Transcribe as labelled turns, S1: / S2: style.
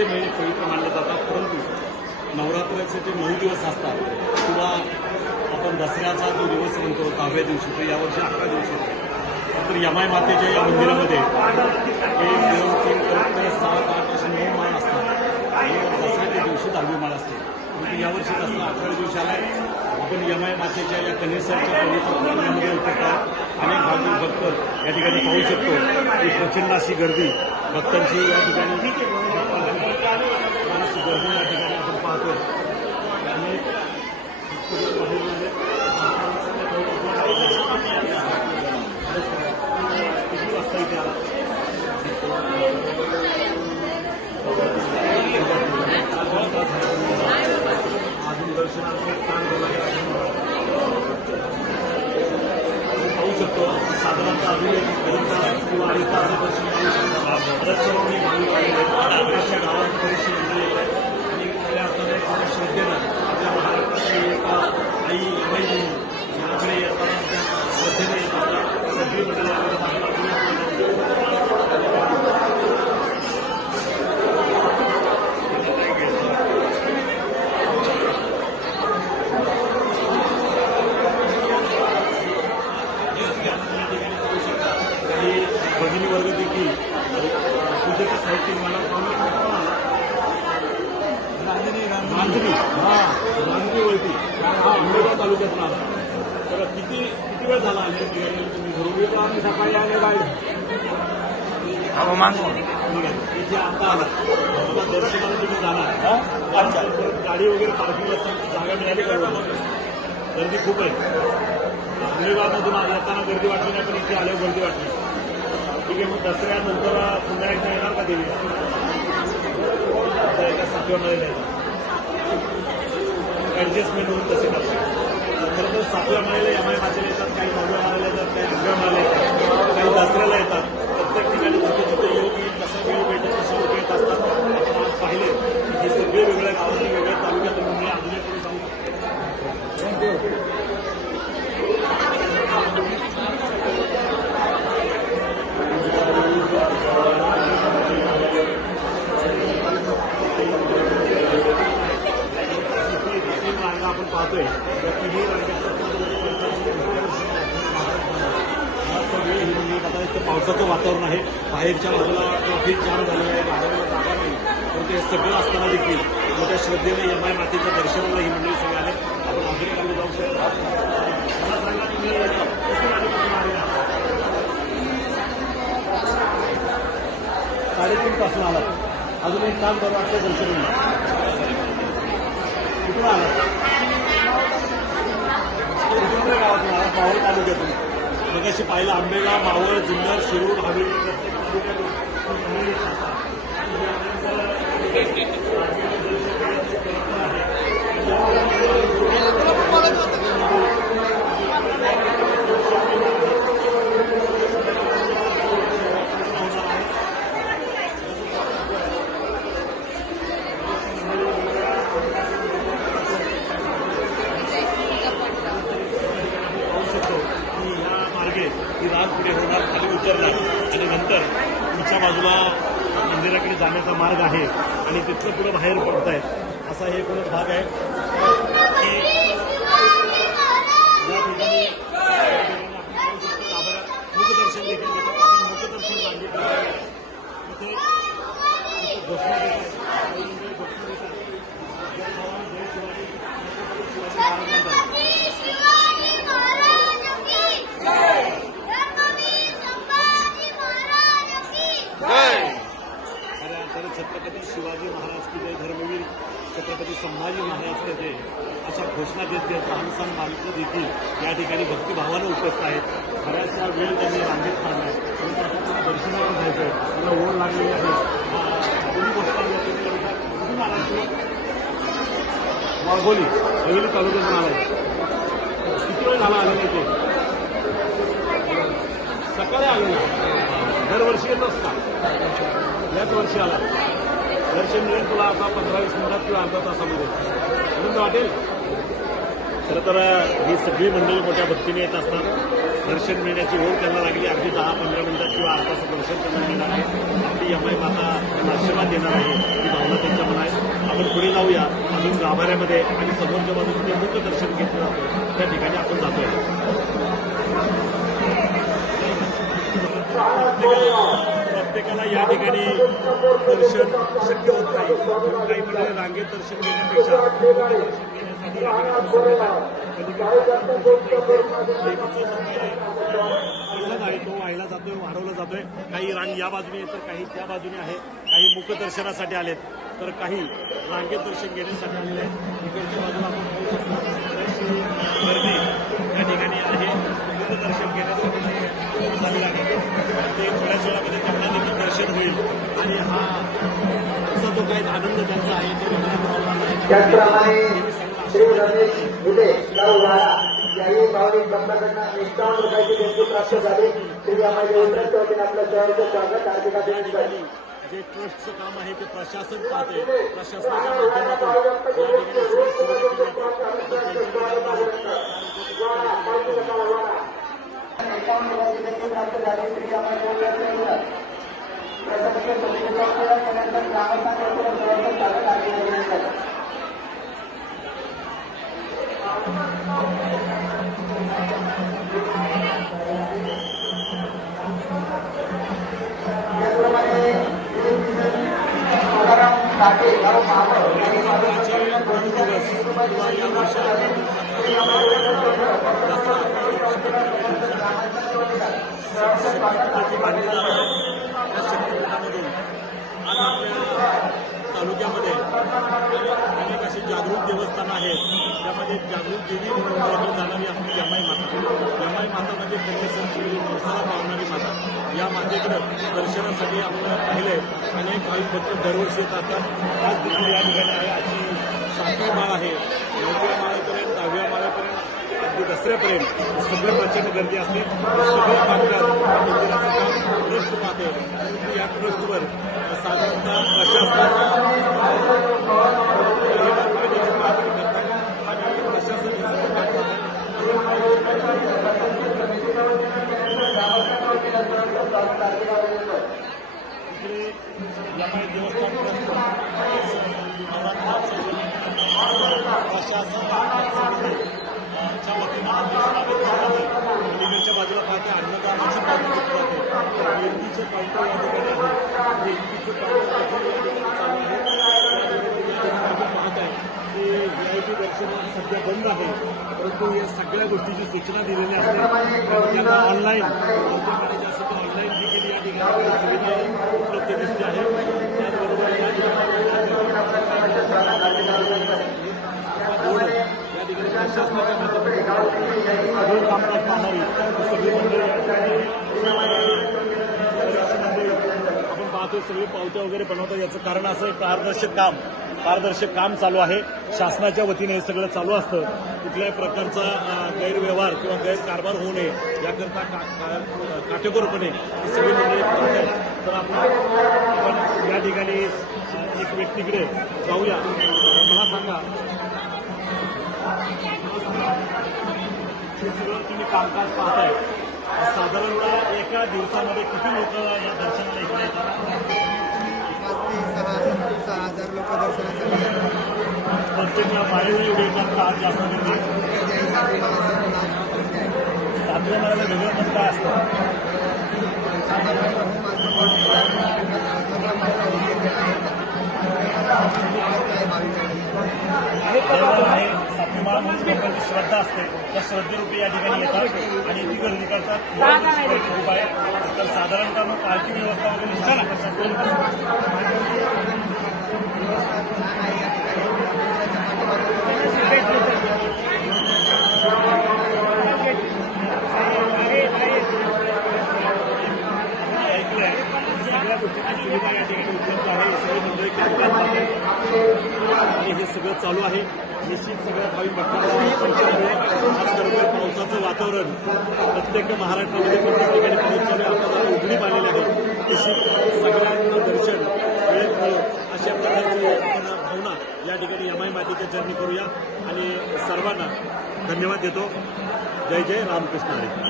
S1: सगळे महिने पवित्र मानले जातात परंतु नवरात्राचे जे नऊ दिवस असतात किंवा आपण दसऱ्याचा जो दिवस म्हणतो दहाव्या दिवशी तर यावर्षी अकरा दिवशी तर यमाई मातेच्या या मंदिरामध्ये एक दोन तीन पर्यंत सात आठ असे नऊ माळ असतात. आणि दसऱ्याच्या दिवशी दहावी माळ असते. परंतु यावर्षी दसरा अकरा दिवशी आलाय आपण यमाई मातेच्या या कनेसरच्या पवित्र मंदिरामध्ये उपस्थित अनेक भाविक भक्त या ठिकाणी पाहू शकतो. की प्रचंड अशी गर्दी भक्तांची या ठिकाणी अशी गर्दी या ठिकाणी आपण पाहतो आणि किती वाजता इथे अजून दर्शनाचं काम पाहू शकतो. साधारणतः अजून एक दोन तास किंवा अडीच तास दर्शन पाहू शकतो बरेच सर्व मी भाविक आलेले आहेत. बऱ्याचशा गावात बरीचशी मंडळी येत आहेत आणि खऱ्या अर्थाने खऱ्या श्रद्धेनं आपल्या महाराष्ट्राची एक आई यमाई म्हणून याकडे येताना त्या श्रद्धेने येत असतात सगळी मंडळी आपल्या महाराष्ट्रात काही भगिनी वर्ग देखील पूजेचं साहित्य मला मांजरी हा मांजरी वळती हा आंबेगाव तालुक्यातला. आला तर किती किती वेळ झाला बिर्याणीला तुम्ही घरून आम्ही सकाळी आले बाहेर? इथे आता आला. आता दर्शनाला तुम्ही जाणार. परत गाडी वगैरे पार्किंग असताना जागा मिळाली का? गर्दी खूप आहे. आंबेगावमधून येताना गर्दी वाटली नाही पण इथे आल्यावर गर्दी वाटली. ठीक आहे मग दसऱ्यानंतर पुन्हा एकदा येणार का देवी? एका सातव्यामध्ये नाही. ॲडजस्टमेंट होऊन तसे करतात. खरं तर सातव्या माळेला एम आय मातेला येतात काही नवव्या माळेला येतात काही आठव्या माळेला येतात काही दसऱ्याला येतात प्रत्येक ठिकाणी जिथे जिथे योग येईल कसा वेळ भेटेल तसे लोक येत असतात आपण आज पाहिले की हे सगळे वेगळ्या गावातले वेगळ्या तालुक्यातून म्हणजे अजून एक पुढे जाऊ तीन रांगा आपण पाहतोय त्या तिन्ही रांगेतल्या सगळे हे म्हणजे आता इथं पावसाचं वातावरण आहे. बाहेरच्या बाजूला ट्रॅफिक जाम झालेलं आहे. गाड्यांना जागा नाही. परंतु हे सगळं असताना देखील मोठ्या श्रद्धेने यमाय मातेच्या दर्शनाला ही मंडळी सगळे आले. आपण खाली जाऊ शकतो. मला सांगा तुम्ही? साडेतीन पासून आला अजून एक तास बरं वाटतं दर्शन. कुठून आला कुठून गावातून आला मावळ तालुक्यातून. मग अशी पाहिलं आंबेगाव मावळ जुन्नर शिरूर हवेली प्रत्येक पाहू शकतो की ह्या मार्गे ही राग पुढे होणार खाली उतरणार आणि नंतर पुढच्या बाजूला मंदिराकडे जाण्याचा मार्ग आहे आणि तिथलं पुढे बाहेर पडत आहे असा हे पुढे भाग आहे. की या ठिकाणी मुखदर्शन देखील घेतात. आपण मुखदर्शन तिथे घोषणा देतात. घोषणा देतात शिवाजी महाराजांचा
S2: शिवाजी महाराज की जय धर्मवीर संभाजी महाराज की
S1: खऱ्या अर्थाने छत्रपती शिवाजी महाराज की जय धर्मवीर छत्रपती संभाजी महाराज की जय अशा घोषणा देत देत लहानसहान बालकं देखील या ठिकाणी भक्तिभावानं उपस्थित आहेत. बऱ्याचशा वेळ त्यांनी रांगेत काढला परंतु आता दर्शनाला जायचं आहे त्यांना ओढ लागलेली आहे. दोन्ही गोष्टी गोष्ट आहे तुम्ही आला वाघोली हवेली तालुक्यातून किती वेळ झाला आलं नाही ते सकाळी आलेला दरवर्षी येत असता. याच वर्षी आला. दर्शन मिळेल तुला आता पंधरा वीस मिनिटात किंवा अर्धा तासामध्ये म्हणून वाटेल? खरं तर ही सगळी मंडळी मोठ्या भक्तीने येत असतात दर्शन मिळण्याची ओढ त्यांना लागली. अगदी दहा पंधरा मिनिटात किंवा अर्धा तास दर्शन त्यांना मिळणार आहे. आपली यमाई माता त्यांना आशीर्वाद देणार आहे. ही भावना आपण पुढे जाऊया. अजून गाभाऱ्यामध्ये आणि समोरच्या बाजूने जे दर्शन घेतलं जातं त्या ठिकाणी आपण जातोय. प्रत्येकाला या ठिकाणी दर्शन शक्य होत नाही. काही म्हणजे रांगेत दर्शन घेण्यापेक्षा दर्शन घेण्यासाठी या ठिकाणी आहे तो वाहिला जातोय वाढवला जातोय काही रांग या बाजूने तर काही त्या बाजूने आहे. काही मुखदर्शनासाठी आलेत. तर काही रांगेत दर्शन घेण्यासाठी आलेले आहेत. इकडच्या बाजूला आपण पाहू शकतो. बरीचशी गर्दी या ठिकाणी आहे. मुखदर्शन घेण्यासाठी ते झालेलं आहे ते थोड्याच वेळामध्ये त्यांना देखील दर्शन होईल आणि हा आजचा जो काही आनंद त्यांचा आहे तो.
S3: त्याचप्रमाणे याही भावनिक भक्तांना एकावन्न रुपयाची देणगी प्राप्त झाली श्री आम्हाला उल्लेख वतीने आपलं सहर्ष स्वागत हार्दिक
S1: या
S3: अभिनंदन
S1: ठिकाणी जे ट्रस्टचं काम आहे ते प्रशासन पाहते प्रशासनाच्या माध्यमातून या ठिकाणी सुविधा केली जाते. तर त्यांची विनंती आहे
S3: एकावन्न रुपयाची देणगी प्राप्त झाली श्री आम्हाला उल्लेख प्रशासकीय प्रतिनिधित्व केल्यानंतर ग्रामस्थांच्या वतीने सहर्ष स्वागत हार्दिक अभिनंदन त्याचप्रमाणे तुकाराम साठे गाव महाबळ यांनी
S1: आजचे दोन दिवस किंवा या वर्षी अकरा शक्तीपीठाची मान्यता आहे त्या शक्तीपीठामधून आज आपल्या तालुक्यामध्ये अनेक अशी जागरूक देवस्थानं आहेत त्यामध्ये जागरूक देवी म्हणून ओळखली जाणारी आपली यमाई माता यमाई माता म्हणजे कन्यासरची नवसाला पावणारी माता या मातेकडं दर्शनासाठी आपण पाहिले अनेक भाविक भक्त दरवर्षी येत असतात आज देखील या ठिकाणी आहे अशी सातवी माळ आहे नवव्या माळ दसऱ्यापर्यंत सगळे प्रचंड गर्दी असते सगळे बांधतात मंदिराचं काम ट्रस्ट पाहते परंतु या ट्रस्टवर साधारणतः प्रशासनाचा पाण्याची मागणी करतात आणि प्रशासन हे सगळं पाहतात इकडे यमाई देवस्थान ट्रस्ट नवरात्र प्रशासन च्या वतीनं अलीकडच्या बाजूला पाहते अन्नदानाची पावती घेतली जाते मेहंदीचे काउंटर या ठिकाणी आहे मेहंदीचं काउंटर देखील या ठिकाणी चालू आहे त्याचबरोबर या ठिकाणी आपण पाहत आहे की व्ही आय पी दर्शन सध्या बंद आहे परंतु या सगळ्या गोष्टीची सूचना दिलेली असते त्यांना ऑनलाईन पावत्या काढायच्या असेल तर ऑनलाईन देखील या ठिकाणी सुविधा उपलब्ध दिसते आहे त्याचबरोबर या ठिकाणी या ठिकाणी प्रशासनाच्या माध्यमातून सगळं कामकाज पाहावी सगळी मंडळी या ठिकाणी आपण पाहतोय सगळी पावत्या वगैरे बनवतात याचं कारण असं आहे पारदर्शक काम पारदर्शक काम चालू आहे. शासनाच्या वतीने हे सगळं चालू असतं. कुठल्याही प्रकारचा गैरव्यवहार किंवा गैरकारभार होऊ नये याकरता का, काटेकोरपणे ही सगळी मंडळी करतात. तर आपण आपण या ठिकाणी एक व्यक्तीकडे जाऊया. मला सांगा. हे सगळं तुम्ही कामकाज पाहताय. साधारणतः एका दिवसामध्ये किती लोक या दर्शनाला इकडे येतात?
S4: सहा सहा हजार लोक दर्शनासाठी येतात
S1: का आज जास्त
S4: मला आहे.
S1: सातव्या माळ्याला वेगळं पण काय असतं? म्हणून लोकांची श्रद्धा असते. त्या श्रद्धेरूपी या ठिकाणी येतात आणि ती गर्दी करतात. खूप आहे. तर साधारणतः मग पार्किंग व्यवस्था वगैरे शासन प्रशासन
S4: छान आहे या ठिकाणी. मंदिराच्या पाठीमागे
S1: मी ऐकलंय सगळ्या गोष्टीची सुविधा या ठिकाणी उपलब्ध आहे हे सगळी मंडळी कामकाज पाहतात आणि हे सगळं चालू आहे निश्चित सगळ्या भाविक भक्तांना पावसाचं वातावरण प्रत्येक महाराष्ट्रामध्ये प्रत्येक ठिकाणी पाऊस चालू आहे आता जरा उघडीप आलेली आहे? निश्चित सगळ्यांना दर्शन वेळेत मिळो अशा प्रकारची आपण भावना या ठिकाणी यमाई मातीच्या जर्नी करूया. आणि सर्वांना धन्यवाद देतो. जय जय रामकृष्ण हरी.